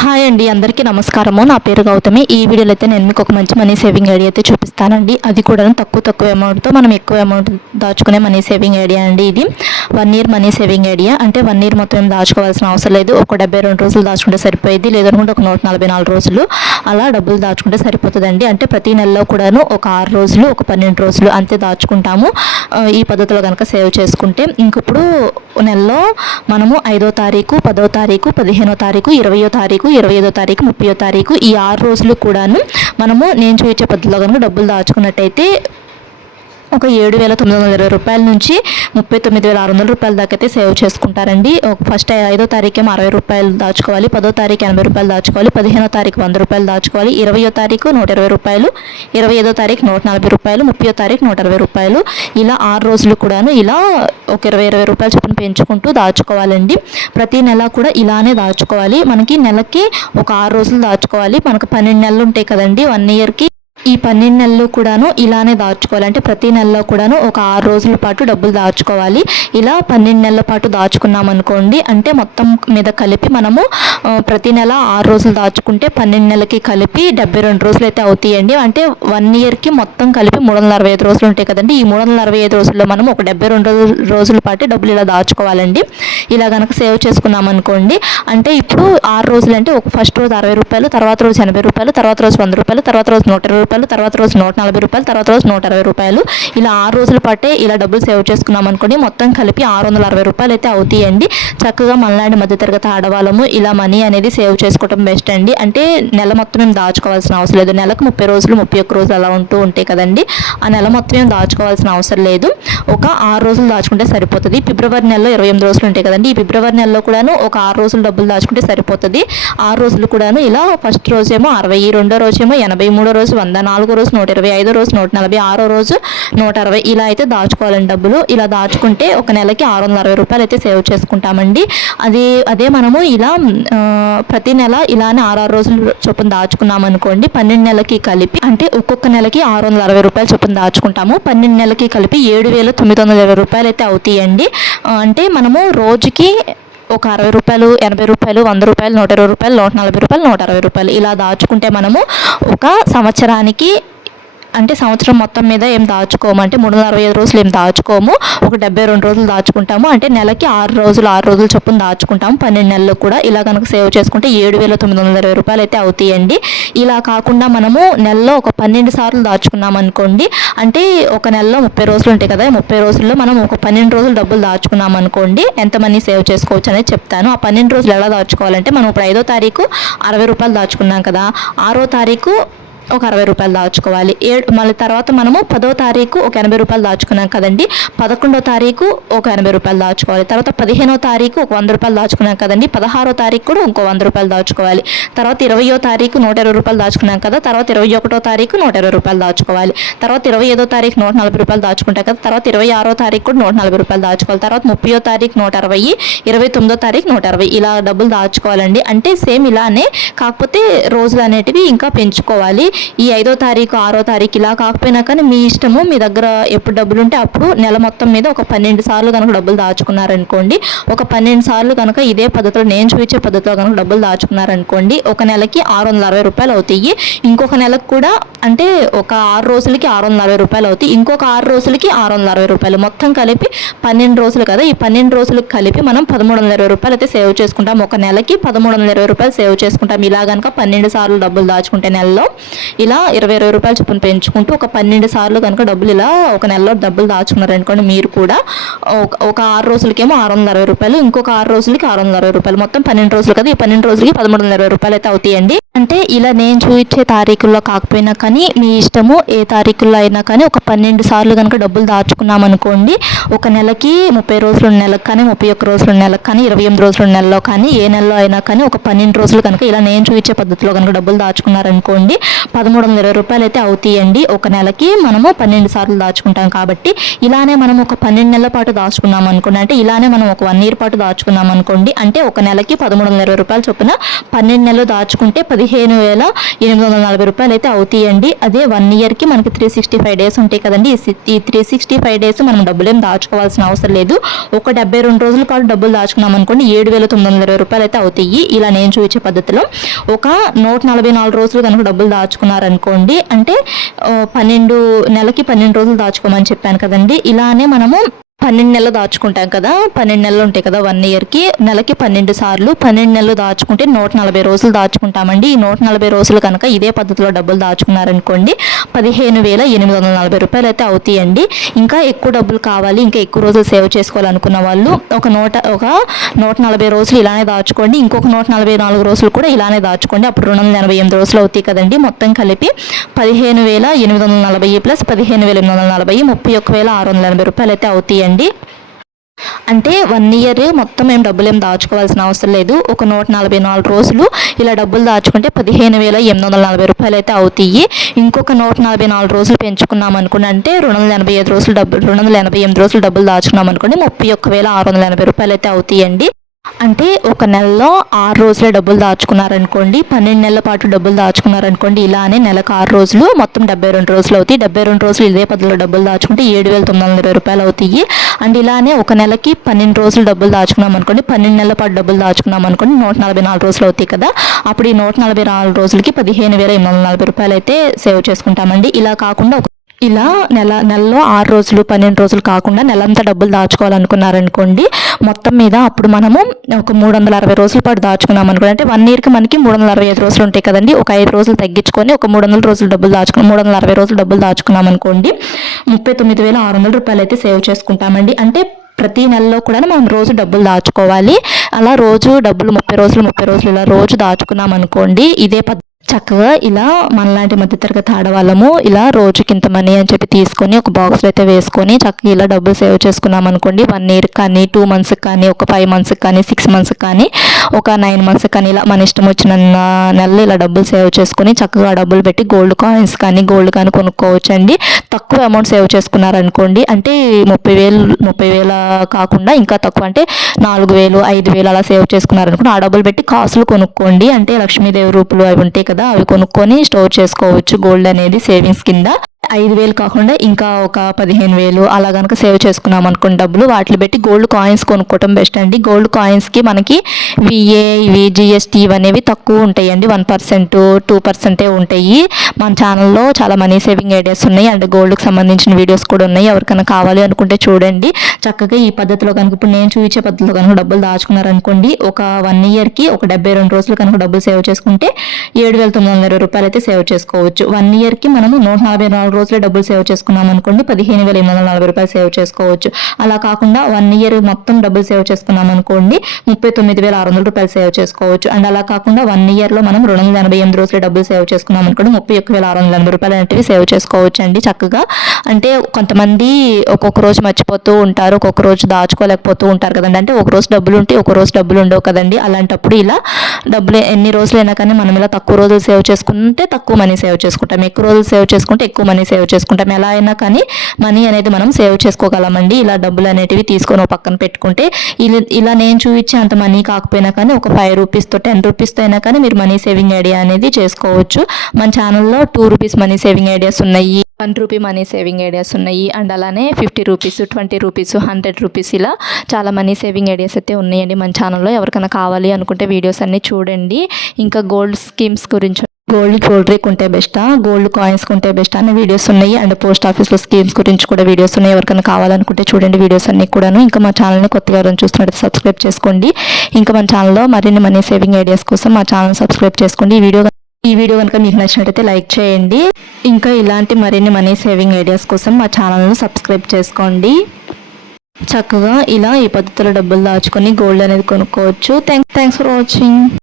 Hi అండి, అందరికీ నమస్కారము. నా పేరు గౌతమి. ఈ వీడియోలో అయితే నేను మీకు ఒక మంచి మనీ సేవింగ్ ఐడియా అయితే చూపిస్తానండి. అది కూడా తక్కువ అమౌంట్తో మనం ఎక్కువ అమౌంట్ దాచుకునే మనీ సేవింగ్ ఐడియా అండి. ఇది 1 ఇయర్ మనీ సేవింగ్ ఐడియా. అంటే 1 ఇయర్ మొత్తం ఏం దాచుకోవాల్సిన అవసరం లేదు. ఒక 72 రోజులు దాచుకుంటే సరిపోయింది, లేదనుకుంటే ఒక 144 రోజులు అలా డబ్బులు దాచుకుంటే సరిపోతుందండి. అంటే ప్రతి నెలలో కూడాను ఒక 6 రోజులు, ఒక 12 రోజులు అంతే దాచుకుంటాము. ఈ పద్ధతిలో కనుక సేవ్ చేసుకుంటే ఇంకప్పుడు నెలలో మనము 5వ తారీఖు, 10వ తారీఖు, 15వ తారీఖు, 20వ తారీఖు, 25వ తారీఖు, 30వ తారీఖు ఈ 6 రోజులు కూడాను మనము నేను చూపించే పద్ధతిలో కనుక డబ్బులు దాచుకున్నట్టయితే ఒక 7,920 రూపాయల నుంచి 39,600 రూపాయల దాకా అయితే సేవ్ చేసుకుంటారండి. ఫస్ట్ 5వ తారీఖేమో 60 రూపాయలు దాచుకోవాలి, 10వ తారీఖు 80 రూపాయలు దాచుకోవాలి, 15వ తారీఖు 100 రూపాయలు దాచుకోవాలి, 20వ తారీఖు 120 రూపాయలు, 25వ తారీఖు 140 రూపాయలు, 30వ తారీఖు 160 రూపాయలు ఇలా 6 రోజులు కూడాను ఇలా ఒక 20 రూపాయలు చొప్పున పెంచుకుంటూ దాచుకోవాలండి. ప్రతి నెల కూడా ఇలానే దాచుకోవాలి. మనకి నెలకి ఒక 6 రోజులు దాచుకోవాలి. మనకు 12 నెలలు ఉంటాయి కదండి 1 ఇయర్కి. ఈ 12 నెలలు కూడాను ఇలానే దాచుకోవాలి. అంటే ప్రతి నెలలో కూడాను ఒక 6 రోజుల పాటు డబ్బులు దాచుకోవాలి. ఇలా 12 నెలల పాటు దాచుకున్నాం అనుకోండి, అంటే మొత్తం మీద కలిపి మనము ప్రతి నెల 6 రోజులు దాచుకుంటే 12 నెలలకి కలిపి 72 రోజులు అయితే అవుతాయండి. అంటే 1 ఇయర్కి మొత్తం కలిపి 365 రోజులు ఉంటాయి కదండి. ఈ 365 రోజుల్లో మనం ఒక 72 రోజుల పాటు డబ్బులు ఇలా దాచుకోవాలండి. ఇలా కనుక సేవ్ చేసుకున్నాం అనుకోండి, అంటే ఇప్పుడు 6 రోజులు అంటే ఒక ఫస్ట్ రోజు 60 రూపాయలు, తర్వాత రోజు 80 రూపాయలు, తర్వాత రోజు 100 రూపాయలు, తర్వాత రోజు 120 రూపాయలు, తర్వాత రోజు 140 రూపాయలు, తర్వాత రోజు 160 రూపాయలు ఇలా 6 రోజుల పాటే ఇలా డబ్బులు సేవ్ చేసుకున్నాం అనుకోండి, మొత్తం కలిపి 660 రూపాయలు అయితే అవుతాయండి. చక్కగా మనలాంటి మధ్యతరగతి ఆడవాళ్ళము ఇలా మనీ అనేది సేవ్ చేసుకోవడం బెస్ట్ అండి. అంటే నెల మొత్తం మేము దాచుకోవాల్సిన అవసరం లేదు. నెలకు 30 రోజులు, 31 రోజులు అలా ఉంటూ ఉంటాయి కదండి. ఆ నెల మొత్తం మేము దాచుకోవాల్సిన అవసరం లేదు. ఒక 6 రోజులు దాచుకుంటే సరిపోతుంది. ఫిబ్రవరి నెలలో 28 రోజులు ఉంటాయి కదండి. ఈ ఫిబ్రవరి నెలలో కూడాను ఒక 6 రోజులు డబ్బులు దాచుకుంటే సరిపోతుంది. 6 రోజులు కూడాను ఇలా ఫస్ట్ రోజేమో 60, రెండో రోజేమో 80, మూడో రోజు 100, 4వ రోజు 120, 5వ రోజు 140, 6వ రోజు 160 ఇలా అయితే దాచుకోవాలండి డబ్బులు. ఇలా దాచుకుంటే ఒక నెలకి 660 రూపాయలు అయితే సేవ్ చేసుకుంటామండి. అదే మనము ఇలా ప్రతి నెల ఇలానే 6 రోజులు చొప్పున దాచుకున్నాం అనుకోండి, 12 నెలలకి కలిపి అంటే ఒక్కొక్క నెలకి 660 రూపాయలు చొప్పున దాచుకుంటాము. 12 నెలలకి కలిపి 7,920 రూపాయలు అయితే అవుతాయండి. అంటే మనము రోజుకి ఒక 60 రూపాయలు, 80 రూపాయలు, 100 రూపాయలు, 120 రూపాయలు, 140 రూపాయలు, 160 రూపాయలు ఇలా దాచుకుంటే మనము ఒక సంవత్సరానికి అంటే సంవత్సరం మొత్తం మీద ఏం దాచుకోము. అంటే 365 రోజులు ఏం దాచుకోము, ఒక 72 రోజులు దాచుకుంటాము. అంటే నెలకి 6 రోజులు చొప్పున దాచుకుంటాము 12 నెలలు కూడా. ఇలా కనుక సేవ్ చేసుకుంటే 7,920 రూపాయలు అయితే అవుతాయండి. ఇలా కాకుండా మనము నెలలో ఒక 12 సార్లు దాచుకున్నాం అనుకోండి, అంటే ఒక నెలలో 30 రోజులు ఉంటాయి కదా, 30 రోజుల్లో మనం ఒక 12 రోజులు డబ్బులు దాచుకున్నాం అనుకోండి, ఎంత మనీ సేవ్ చేసుకోవచ్చు అనేది చెప్తాను. ఆ 12 రోజులు ఎలా దాచుకోవాలంటే, మనం ఇప్పుడు 5వ తారీఖు 60 రూపాయలు దాచుకున్నాం కదా, 6వ తారీఖు ఒక 60 రూపాయలు దాచుకోవాలి. మళ్ళీ తర్వాత మనము 10వ తారీఖు ఒక 80 రూపాయలు దాచుకున్నాం కదండి, 11వ తారీఖు ఒక 80 రూపాయలు దాచుకోవాలి. తర్వాత 15వ తారీఖు ఒక 100 రూపాయలు దాచుకున్నాం కదండి, 16వ తారీఖు కూడా ఇంకో 100 రూపాయలు దాచుకోవాలి. తర్వాత 20వ తారీఖు 120 రూపాయలు దాచుకున్నాం కదా, తర్వాత 21వ తారీఖు 120 రూపాయలు దాచుకోవాలి. తర్వాత 25వ తారీఖు 140 రూపాయలు దాచుకుంటాం కదా, తర్వాత 26వ తారీఖు కూడా 140 రూపాయలు దాచుకోవాలి. తర్వాత 30వ తారీఖు 160, 29వ తారీఖు 160 ఇలా డబ్బులు దాచుకోవాలండి. అంటే సేమ్ ఇలానే, కాకపోతే రోజులు అనేటివి ఇంకా పెంచుకోవాలి. ఈ 5వ తారీఖు, 6వ తారీఖు ఇలా కాకపోయినా కానీ మీ ఇష్టము. మీ దగ్గర ఎప్పుడు డబ్బులు ఉంటే అప్పుడు నెల మొత్తం మీద ఒక 12 సార్లు కనుక డబ్బులు దాచుకున్నారనుకోండి, ఒక 12 సార్లు కనుక ఇదే పద్ధతిలో నేను చూపించే పద్ధతిలో కనుక డబ్బులు దాచుకున్నారనుకోండి, ఒక నెలకి 660 రూపాయలు అవుతాయి. ఇంకొక నెలకు కూడా అంటే ఒక 6 రోజులకి 660 రూపాయలు అవుతాయి. ఇంకొక 6 రోజులకి 660 రూపాయలు, మొత్తం కలిపి 12 రోజులు కదా. ఈ 12 రోజులకు కలిపి మనం 1,320 రూపాయలు అయితే సేవ్ చేసుకుంటాం. ఒక నెలకి 1,320 రూపాయలు సేవ్ చేసుకుంటాం. ఇలా కనుక 12 సార్లు డబ్బులు దాచుకుంటే నెలలో ఇలా 20 రూపాయలు చొప్పున పెంచుకుంటూ ఒక 12 సార్లు కనుక డబ్బులు ఇలా ఒక నెలలో డబ్బులు దాచుకున్నారనుకోండి, మీరు కూడా ఒక 6 రోజులకేమో 660 రూపాయలు, ఇంకొక 6 రోజులకి 660 రూపాయలు, మొత్తం 12 రోజులు కదా. ఈ 12 రోజులకి 1,320 రూపాయలు అయితే అవుతాయండి. అంటే ఇలా నేను చూపించే తారీఖుల్లో కాకపోయినా కానీ మీ ఇష్టము, ఏ తారీఖుల్లో అయినా కానీ ఒక 12 సార్లు కనుక డబ్బులు దాచుకున్నాం అనుకోండి, ఒక నెలకి 30 రోజులు నెలకు కానీ, 31 రోజులు నెలకు కానీ, 28 రోజులు నెలలో కానీ, ఏ నెలలో అయినా కానీ ఒక 12 రోజులు కనుక ఇలా నేను చూపించే పద్ధతిలో కనుక డబ్బులు దాచుకున్నారనుకోండి, 1320 రూపాయలు అయితే అవుతాయండి. ఒక నెలకి మనము 12 సార్లు దాచుకుంటాం కాబట్టి ఇలానే మనం ఒక 12 నెలల పాటు దాచుకున్నాం అనుకోండి, అంటే ఇలానే మనం ఒక 1 ఇయర్ పాటు దాచుకున్నాం అనుకోండి, అంటే ఒక నెలకి 1320 రూపాయలు చొప్పున 12 నెలలు దాచుకుంటే 15,840 రూపాయలు అయితే అవుతాయండి. అదే 1 ఇయర్కి మనకి 365 డేస్ ఉంటాయి కదండి. ఈ 365 డేస్ మనం డబ్బులేం దాచుకోవాల్సిన అవసరం లేదు. ఒక 72 రోజుల పాటు డబ్బులు దాచుకున్నాం అనుకోండి 7,920 రూపాయలు అయితే అవుతాయి. ఇలా నేను చూపించే పద్ధతిలో ఒక 144 రోజులు కనుక డబ్బులు దాచుకున్నారనుకోండి, అంటే 12 రోజులు దాచుకోమని చెప్పాను కదండి. ఇలానే మనము 12 నెలలు దాచుకుంటాం కదా, 12 నెలలు ఉంటాయి కదా 1 ఇయర్కి, నెలకి 12 సార్లు 12 నెలలు దాచుకుంటే 140 రోజులు దాచుకుంటామండి. ఈ 140 రోజులు కనుక ఇదే పద్ధతిలో డబ్బులు దాచుకున్నారనుకోండి 15,840 రూపాయలు అయితే అవుతాయండి. ఇంకా ఎక్కువ డబ్బులు కావాలి, ఇంకా ఎక్కువ రోజులు సేవ్ చేసుకోవాలనుకున్న వాళ్ళు ఒక 140 రోజులు ఇలానే దాచుకోండి, ఇంకొక 144 రోజులు కూడా ఇలానే దాచుకోండి. అప్పుడు 288 రోజులు అవుతాయి కదండి. మొత్తం కలిపి 15,840 ప్లస్ 15,840 31,680 రూపాయలు అయితే అవుతాయి. అంటే 1 ఇయర్ మొత్తం మేము డబ్బులు ఏం దాచుకోవాల్సిన అవసరం లేదు. ఒక 144 రోజులు ఇలా డబ్బులు దాచుకుంటే 15,840 రూపాయలు అయితే అవుతాయి. ఇంకొక 144 రోజులు పెంచుకున్నాం అనుకోండి, అంటే 288 రోజులు డబ్బులు దాచుకున్నాం అనుకోండి 31,680 రూపాయలు అయితే అవుతాయండి. అంటే ఒక నెలలో 6 రోజులే డబ్బులు దాచుకున్నారనుకోండి, 12 నెలల పాటు డబ్బులు దాచుకున్నారనుకోండి, ఇలానే నెలకు 6 రోజులు మొత్తం 72 రోజులు అవుతాయి. 72 రోజులు ఇదే పద్ధతిలో డబ్బులు దాచుకుంటే 7,920 రూపాయలు అవుతాయి. అండ్ ఇలానే ఒక నెలకి 12 రోజులు డబ్బులు దాచుకున్నాం అనుకోండి, 12 నెలల పాటు డబ్బులు దాచుకున్నాం అనుకోండి 144 రోజులు అవుతాయి కదా. అప్పుడు ఈ 144 రోజులకి 15,840 రూపాయలు అయితే సేవ్ చేసుకుంటామండి. ఇలా కాకుండా ఇలా నెలలో 6 రోజులు 12 రోజులు కాకుండా నెలంతా డబ్బులు దాచుకోవాలనుకున్నారనుకోండి, మొత్తం మీద అప్పుడు మనము ఒక 360 రోజుల పాటు దాచుకున్నాం అనుకోండి, అంటే 1 ఇయర్కి మనకి 365 రోజులు ఉంటాయి కదండి. ఒక 5 రోజులు తగ్గించుకొని ఒక 300 రోజులు డబ్బులు దాచుకుని 360 రోజులు డబ్బులు దాచుకున్నాం అనుకోండి 39,600 రూపాయలు అయితే సేవ్ చేసుకుంటామండి. అంటే ప్రతి నెలలో కూడా మనం రోజు డబ్బులు దాచుకోవాలి. అలా రోజు డబ్బులు 30 రోజులు ఇలా రోజు దాచుకున్నాం అనుకోండి, ఇదే చక్కగా ఇలా మనలాంటి మధ్యతరగతి ఆడవాళ్ళము ఇలా రోజుకి ఇంత మనీ అని చెప్పి తీసుకొని ఒక బాక్స్లో అయితే వేసుకొని చక్కగా ఇలా డబ్బులు సేవ్ చేసుకున్నాం అనుకోండి 1 ఇయర్కి కానీ 2 మంత్స్కి కానీ ఒక 5 మంత్స్కి కానీ 6 మంత్స్కి కానీ ఒక 9 మంత్స్కి కానీ ఇలా మన ఇష్టం వచ్చిన నెలలు ఇలా డబ్బులు సేవ్ చేసుకుని చక్కగా డబ్బులు పెట్టి గోల్డ్ కాయిన్స్ కానీ గోల్డ్ కానీ కొనుక్కోవచ్చు అండి. తక్కువ అమౌంట్ సేవ్ చేసుకున్నారనుకోండి, అంటే 30,000 కాకుండా ఇంకా తక్కువ, అంటే 4,000 5,000 అలా సేవ్ చేసుకున్నారనుకోండి, ఆ డబ్బులు పెట్టి కాసులు కొనుక్కోండి. అంటే లక్ష్మీదేవి రూపులు అవి ఉంటాయి కదా, అవి కొనుక్కొని స్టోర్ చేసుకోవచ్చు గోల్డ్ అనేది సేవింగ్స్ కింద. 5,000 కాకుండా ఇంకా ఒక 15,000 అలా కనుక సేవ్ చేసుకున్నాం అనుకున్న డబ్బులు వాటిని పెట్టి గోల్డ్ కాయిన్స్ కొనుక్కోవటం బెస్ట్ అండి. గోల్డ్ కాయిన్స్కి మనకి విఏ ఇవి జిఎస్టీ ఇవనేవి తక్కువ ఉంటాయండి, 1% 2% ఉంటాయి. మన ఛానల్లో చాలా మనీ సేవింగ్ ఐడియాస్ ఉన్నాయి అండ్ గోల్డ్కి సంబంధించిన వీడియోస్ కూడా ఉన్నాయి. ఎవరికైనా కావాలి అనుకుంటే చూడండి. చక్కగా ఈ పద్ధతిలో కనుక ఇప్పుడు నేను చూపించే పద్ధతిలో కనుక డబ్బులు దాచుకున్నారనుకోండి, ఒక 1 ఇయర్కి ఒక 72 రోజులు కనుక డబ్బులు సేవ్ చేసుకుంటే 7,920 రూపాయలు అయితే సేవ్ చేసుకోవచ్చు. 1 ఇయర్కి మనము 144 రోజులు డబ్బులు సేవ్ చేసుకున్నాం అనుకోండి 15,840 రూపాయలు సేవ్ చేసుకోవచ్చు. అలా కాకుండా 1 ఇయర్ మొత్తం డబ్బులు సేవ్ చేసుకున్నాం అనుకోండి 39,600 రూపాయలు సేవ్ చేసుకోవచ్చు. అండ్ అలా కాకుండా 1 ఇయర్లో మనం 288 రోజులు డబ్బులు సేవ్ చేసుకున్నాం అనుకోండి 31,680 రూపాయలు అనేవి సేవ్ చేసుకోవచ్చు అండి చక్కగా. అంటే కొంతమంది ఒక్కొక్క రోజు మర్చిపోతూ ఉంటారు, ఒక్కొక్క రోజు దాచుకోలేకపోతూ ఉంటారు కదండి. అంటే ఒక రోజు డబ్బులు ఉంటే ఒక రోజు డబ్బులు ఉండవు కదండి. అలాంటప్పుడు ఇలా డబ్బులు ఎన్ని రోజులైనా కానీ మనం ఇలా తక్కువ రోజులు సేవ్ చేసుకుంటే తక్కువ మనీ సేవ్ చేసుకుంటాం, ఎక్కువ రోజులు సేవ్ చేసుకుంటే ఎక్కువ మనీ సేవ్ చేసుకుంటాం. ఎలా అయినా కానీ మనీ అనేది మనం సేవ్ చేసుకోగలమండి. ఇలా డబ్బులు అనేటివి తీసుకొని పక్కన పెట్టుకుంటే ఇలా నేను చూపించే అంత మనీ కాకపోయినా కానీ ఒక 5 రూపీస్తో 10 రూపీస్తో అయినా కానీ మీరు మనీ సేవింగ్ ఐడియా అనేది చేసుకోవచ్చు. మన ఛానల్లో 2 రూపీస్ మనీ సేవింగ్ ఐడియాస్ ఉన్నాయి, 1 రూపీ మనీ సేవింగ్ ఐడియాస్ ఉన్నాయి, అండ్ అలానే 50 రూపీస్ 20 రూపీస్ 100 రూపీస్ ఇలా చాలా మనీ సేవింగ్ ఐడియాస్ అయితే ఉన్నాయండి మన ఛానల్లో. ఎవరికైనా కావాలి అనుకుంటే వీడియోస్ అన్నీ చూడండి. ఇంకా గోల్డ్ స్కీమ్స్ గురించి, గోల్డ్ జ్యువెలరీ కొంటే బెస్టా గోల్డ్ కాయిన్స్ కొంటే బెస్ట్ అనే వీడియోస్ ఉన్నాయి. అండ్ పోస్ట్ ఆఫీస్లో స్కీమ్స్ గురించి కూడా వీడియోస్ ఉన్నాయి. ఎవరికైనా కావాలనుకుంటే చూడండి వీడియోస్ అన్నీ కూడాను. ఇంకా మా ఛానల్ని కొత్తగా ఎవరైనా చూస్తున్నట్టు సబ్స్క్రైబ్ చేసుకోండి. ఇంకా మన ఛానల్లో మరిన్ని మనీ సేవింగ్ ఐడియాస్ కోసం మా ఛానల్ సబ్స్క్రైబ్ చేసుకోండి. ఈ వీడియో కనుక మీకు నచ్చినట్టయితే లైక్ చేయండి. ఇంకా ఇలాంటి మరిన్ని మనీ సేవింగ్ ఐడియాస్ కోసం మా ఛానల్ను సబ్స్క్రైబ్ చేసుకోండి. చక్కగా ఇలా ఈ పద్ధతిలో డబ్బులు దాచుకొని గోల్డ్ అనేది కొనుక్కోవచ్చు. Thanks for watching.